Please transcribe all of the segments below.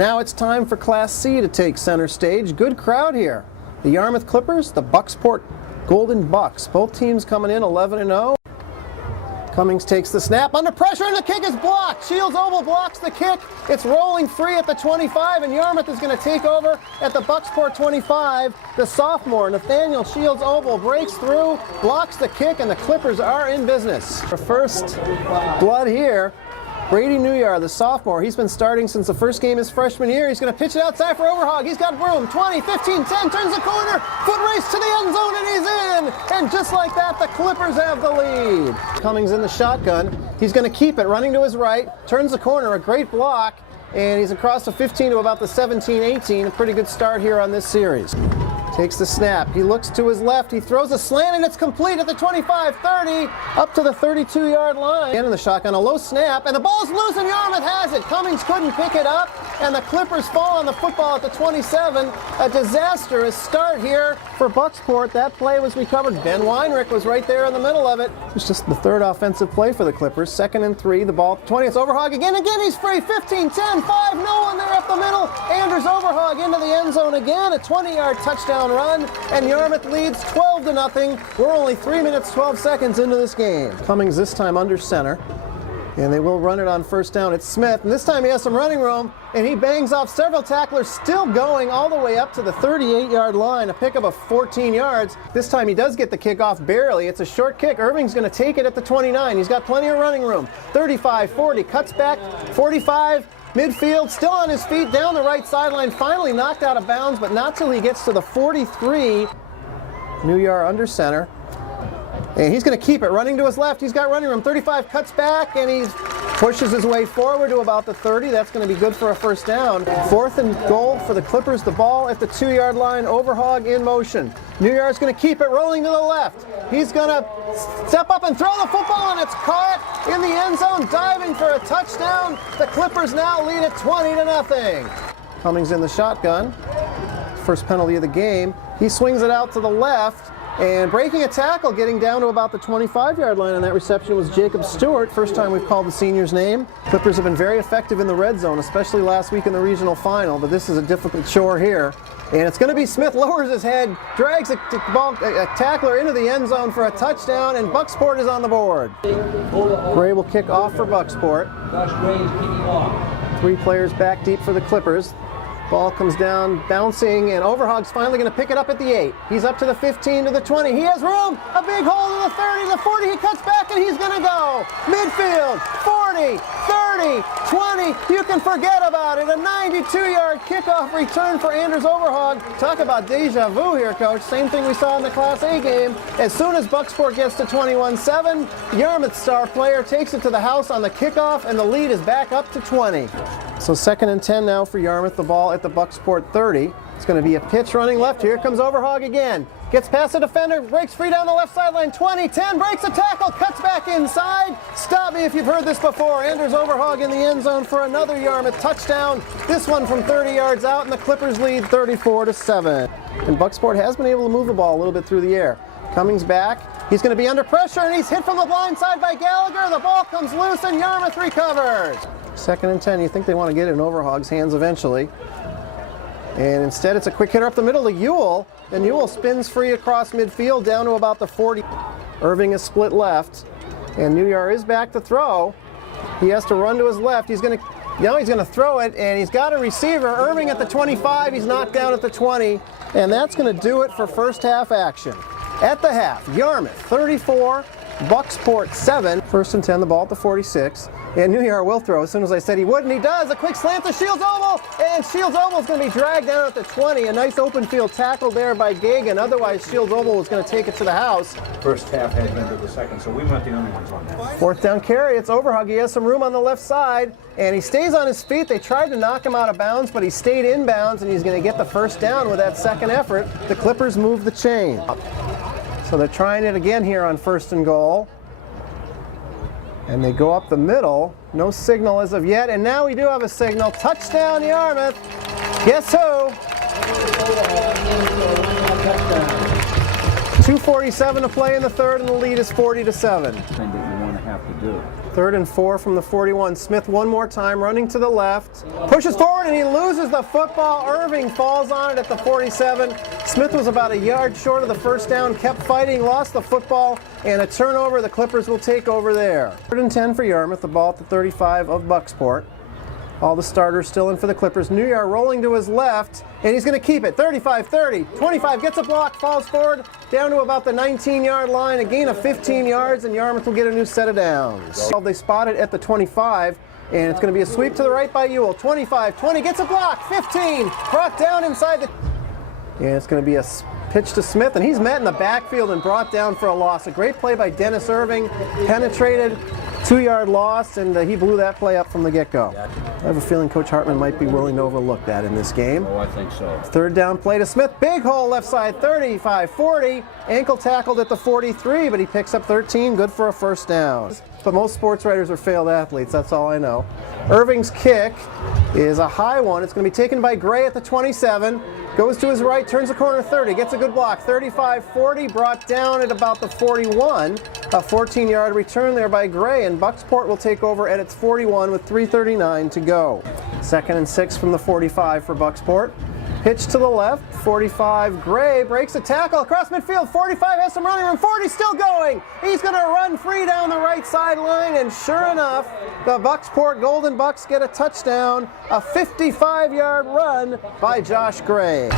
Now it's time for Class C to take center stage. Good crowd here. The Yarmouth Clippers, the Bucksport Goldn Bucks. Both teams coming in 11-0. Cummings takes the snap, under pressure, and the kick is blocked. Shields Oval blocks the kick. It's rolling free at the 25, and Yarmouth is going to take over at the Bucksport 25. The sophomore, Nathaniel Shields Oval, breaks through, blocks the kick, and the Clippers are in business. For first blood here, Brady Newyar, the sophomore, he's been starting since the first game his freshman year. He's going to pitch it outside for Overhog. He's got room. 20, 15, 10, turns the corner. Foot race to the end zone, and he's in. And just like that, the Clippers have the lead. Cummings in the shotgun. He's going to keep it, running to his right. Turns the corner, a great block. And he's across the 15 to about the 17-18. A pretty good start here on this series. Takes the snap. He looks to his left. He throws a slant, and it's complete at the 25-30, up to the 32-yard line. Again in the shotgun, a low snap, and the ball's loose, and Yarmouth has it. Cummings couldn't pick it up, and the Clippers fall on the football at the 27. A disastrous start here for Bucksport. That play was recovered. Ben Weinrich was right there in the middle of it. It's just the third offensive play for the Clippers. 2nd and 3. The ball 20. It's Overhog again. Again, he's free. 15, 10, 5. No one there up the middle. Anders Overhog into the end zone again. A 20-yard touchdown run, and Yarmouth leads 12-0. We're only 3 minutes 12 seconds into this game. Cummings this time under center, and they will run it on first down. It's Smith, and this time he has some running room, and he bangs off several tacklers, still going all the way up to the 38-yard line, a pickup of 14 yards. This time he does get the kickoff barely. It's a short kick. Irving's going to take it at the 29. He's got plenty of running room. 35, 40, cuts back, 45, midfield, still on his feet, down the right sideline, finally knocked out of bounds, but not till he gets to the 43. Newyar under center, and he's going to keep it, running to his left. He's got running room. 35, cuts back, and he pushes his way forward to about the 30. That's going to be good for a first down. 4th and goal for the Clippers. The ball at the 2-yard line. Overhog in motion. Newyar's going to keep it, rolling to the left. He's going to step up and throw the football, and it's caught in the end zone, diving for a touchdown. The Clippers now lead at 20-0. Cummings in the shotgun. First penalty of the game. He swings it out to the left, and breaking a tackle, getting down to about the 25-yard line on that reception was Jacob Stewart. First time we've called the senior's name. Clippers have been very effective in the red zone, especially last week in the regional final, but this is a difficult chore here. And it's going to be Smith, lowers his head, drags a tackler into the end zone for a touchdown, and Bucksport is on the board. Gray will kick off for Bucksport. 3 players back deep for the Clippers. Ball comes down, bouncing, and Overhog's finally going to pick it up at the 8. He's up to the 15, to the 20. He has room, a big hole to the 30, the 40. He cuts back, and he's going to go. Midfield, 40, 30, 20. You can forget about it. A 92-yard kickoff return for Anders Overhog. Talk about deja vu here, Coach. Same thing we saw in the Class A game. As soon as Bucksport gets to 21-7, Yarmouth star player takes it to the house on the kickoff, and the lead is back up to 20. So 2nd and 10 now for Yarmouth. The ball at the Bucksport 30. It's going to be a pitch running left. Here comes Overhog again. Gets past the defender, breaks free down the left sideline. 20, 10, breaks a tackle, cuts back inside. Stop me if you've heard this before. Anders Overhog in the end zone for another Yarmouth touchdown. This one from 30 yards out, and the Clippers lead 34-7. And Bucksport has been able to move the ball a little bit through the air. Cummings back. He's going to be under pressure, and he's hit from the blind side by Gallagher. The ball comes loose, and Yarmouth recovers. 2nd and 10. You think they want to get it in Overhog's hands eventually. And instead, it's a quick hitter up the middle to Ewell. And Ewell spins free across midfield down to about the 40. Irving is split left. And Newyar is back to throw. He has to run to his left. He's going to throw it, and he's got a receiver. Irving at the 25. He's knocked down at the 20. And that's going to do it for first half action. At the half, Yarmouth 34, Bucksport 7. 1st and 10, the ball at the 46. And Newyar will throw as soon as I said he would, and he does. A quick slant to Shields Oval, and Shields Oval is going to be dragged down at the 20. A nice open field tackle there by Gagan. Otherwise, Shields Oval was going to take it to the house. First half heading into the second, so we weren't the only ones on that. 4th down carry. It's Overhog. He has some room on the left side, and he stays on his feet. They tried to knock him out of bounds, but he stayed in bounds, and he's going to get the first down with that second effort. The Clippers move the chain. So they're trying it again here on 1st and goal. And they go up the middle. No signal as of yet. And now we do have a signal. Touchdown, Yarmouth. Guess who? 2:47 to play in the third, and the lead is 40-7. Thing that you want to have to do. 3rd and 4 from the 41. Smith one more time, running to the left. Pushes forward and he loses the football. Irving falls on it at the 47. Smith was about a yard short of the first down, kept fighting, lost the football, and a turnover. The Clippers will take over there. 3rd and 10 for Yarmouth, the ball at the 35 of Bucksport. All the starters still in for the Clippers. Newyar rolling to his left, and he's going to keep it. 35-30, 25, gets a block, falls forward, down to about the 19-yard line, a gain of 15 yards, and Yarmouth will get a new set of downs. They spot it at the 25, and it's going to be a sweep to the right by Ewell. 25-20, gets a block, 15, brought down inside the... And it's going to be a pitch to Smith, and he's met in the backfield and brought down for a loss. A great play by Dennis Irving, penetrated, 2-yard loss, and he blew that play up from the get-go. I have a feeling Coach Hartman might be willing to overlook that in this game. Oh, I think so. 3rd down play to Smith, big hole left side, 35-40, ankle tackled at the 43, but he picks up 13, good for a first down. But most sports writers are failed athletes, that's all I know. Irving's kick is a high one. It's going to be taken by Gray at the 27. Goes to his right, turns the corner 30, gets a good block. 35-40, brought down at about the 41. A 14-yard return there by Gray, and Bucksport will take over at its 41 with 3:39 to go. 2nd and 6 from the 45 for Bucksport. Pitch to the left, 45, Gray breaks a tackle across midfield. 45 has some running room, 40 still going. He's going to run free down the right sideline, and sure enough, the Bucksport Goldn Bucks get a touchdown, a 55-yard run by Josh Gray.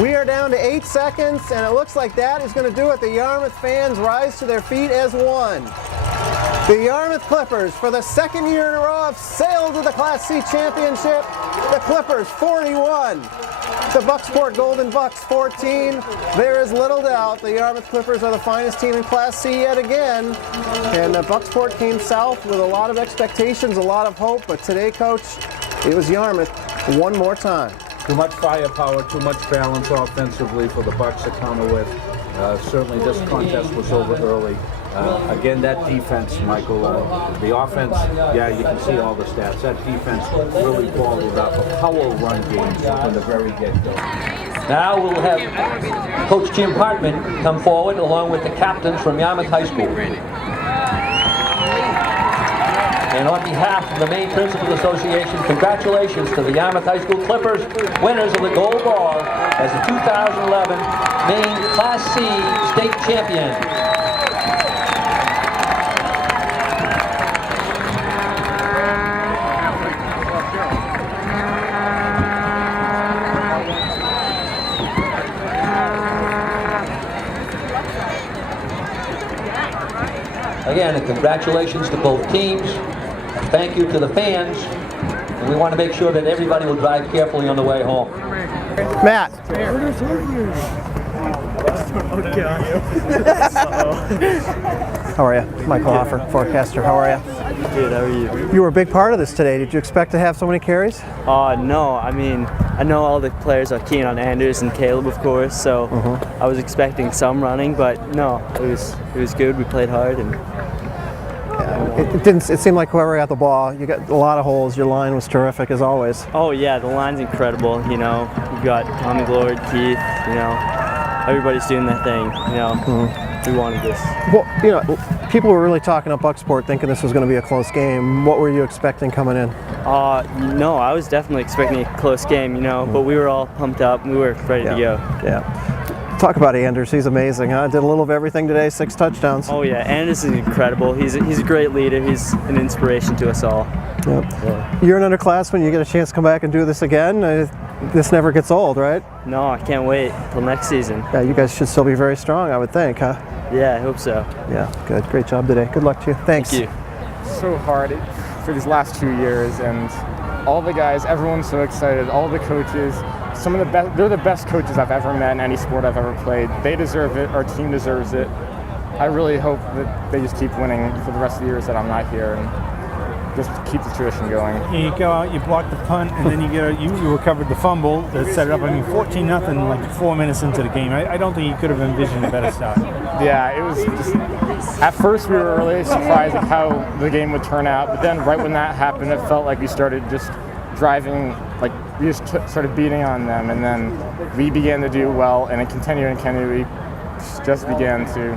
We are down to 8 seconds, and it looks like that is going to do it. The Yarmouth fans rise to their feet as one. The Yarmouth Clippers, for the 2nd year in a row, have sailed to the Class C championship. The Clippers 41, the Bucksport Goldn Bucks 14. There is little doubt the Yarmouth Clippers are the finest team in Class C yet again. And Bucksport came south with a lot of expectations, a lot of hope, but today, Coach, it was Yarmouth one more time. Too much firepower, too much balance offensively for the Bucks to counter with. Certainly this contest was over early. Again, that defense, Michael, the offense, yeah, you can see all the stats. That defense really balled up a power run game from the very get-go. Now we'll have Coach Jim Hartman come forward along with the captains from Yarmouth High School. And on behalf of the Maine Principal Association, congratulations to the Yarmouth High School Clippers, winners of the gold ball as the 2011 Maine Class C state champion. Again, and congratulations to both teams. Thank you to the fans. And we want to make sure that everybody will drive carefully on the way home. Matt. How are you? Michael Hoffer, forecaster. How are you? Good, how are you? You were a big part of this today. Did you expect to have so many carries? No, I mean, I know all the players are keen on Anders and Caleb, of course, so I was expecting some running, but no, it was good. We played hard, and It seemed like whoever got the ball, you got a lot of holes. Your line was terrific as always. oh yeah, the line's incredible. You know, we've got Tommy Lord, Keith. You know, everybody's doing their thing. You know, we wanted this. Well, you know, people were really talking up Bucksport, thinking this was going to be a close game. What were you expecting coming in? No, I was definitely expecting a close game. You know, but we were all pumped up. We were ready to go. Yeah. Talk about Anders. He's amazing, huh? Did a little of everything today, 6 touchdowns. Oh yeah, Anders is incredible. He's a great leader. He's an inspiration to us all. Yep. Yeah. You're an underclassman. You get a chance to come back and do this again. This never gets old, right? No, I can't wait till next season. Yeah, you guys should still be very strong, I would think, huh? Yeah, I hope so. Yeah, good. Great job today. Good luck to you. Thanks. Thank you. So hard for these last 2 years, and all the guys, everyone's so excited, all the coaches, some of the best, they're the best coaches I've ever met in any sport I've ever played. They deserve it, our team deserves it. I really hope that they just keep winning for the rest of the years that I'm not here and just keep the tradition going. You go out, you block the punt, and then you recovered the fumble that set it up. I mean, 14-0, like 4 minutes into the game. I don't think you could have envisioned a better start. Yeah, it was just, at first we were really surprised at how the game would turn out, but then right when that happened, it felt like we started just driving, like we just started beating on them, and then we began to do well, and it continued, and we just began to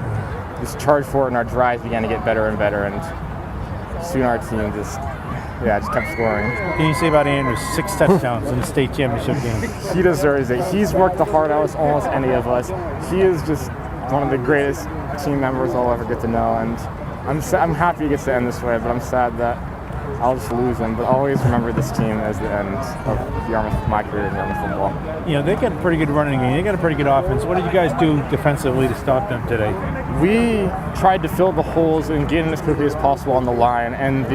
just charged forward, and our drives began to get better and better, and soon our team just kept scoring. What can you say about Andrews? 6 touchdowns in the state championship game. He deserves it. He's worked the hardest almost any of us. He is just one of the greatest team members I'll ever get to know, and I'm happy he gets to end this way, but I'm sad that I'll just lose him. But I'll always remember this team as the end of Yarmouth, my career in Yarmouth football. You know, they got a pretty good running game. They got a pretty good offense. What did you guys do defensively to stop them today? We tried to fill the holes and get in as quickly as possible on the line, and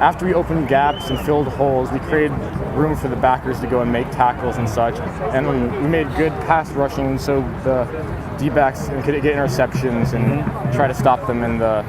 after we opened gaps and filled holes, we created room for the backers to go and make tackles and such. And we made good pass rushing, so the D-backs could get interceptions and try to stop them in the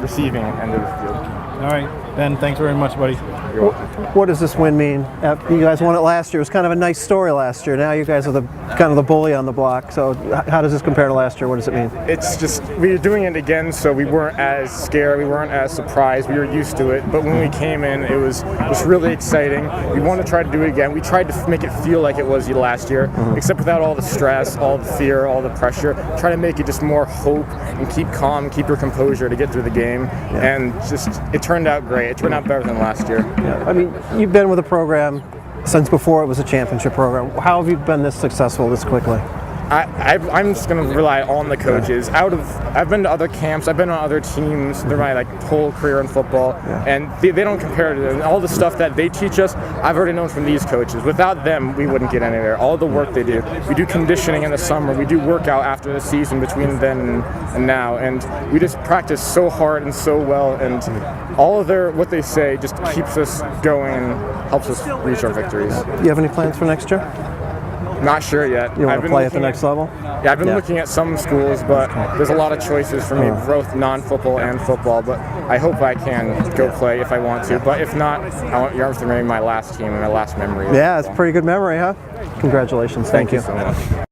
receiving end of the field. All right, Ben, thanks very much, buddy. You're welcome. What does this win mean? You guys won it last year. It was kind of a nice story last year. Now you guys are kind of the bully on the block. So how does this compare to last year? What does it mean? It's just, we were doing it again, so we weren't as scared, we weren't as surprised, we were used to it. But when we came in, it was just really exciting. We want to try to do it again. We tried to make it feel like it was last year, except without all the stress, all the fear, all the pressure. Try to make it just more hope and keep calm, keep your composure to get through the game. And just, it turned out great. It turned out better than last year. I mean, you've been with the program since before it was a championship program. How have you been this successful this quickly? I'm just going to rely on the coaches. I've been to other camps, I've been on other teams through my whole career in football, and they don't compare to them. All the stuff that they teach us, I've already known from these coaches. Without them, we wouldn't get anywhere. All the work they do. We do conditioning in the summer, we do workout after the season between then and now, and we just practice so hard and so well, and all of what they say just keeps us going and helps us reach our victories. Do you have any plans for next year? Not sure yet. You want to play at the next level? Yeah, I've been looking at some schools, but there's a lot of choices for me, both non-football and football. But I hope I can go play if I want to. But if not, I want Yarmouth to remain my last team and my last memory. Yeah, it's a pretty good memory, huh? Congratulations. Thank you so much.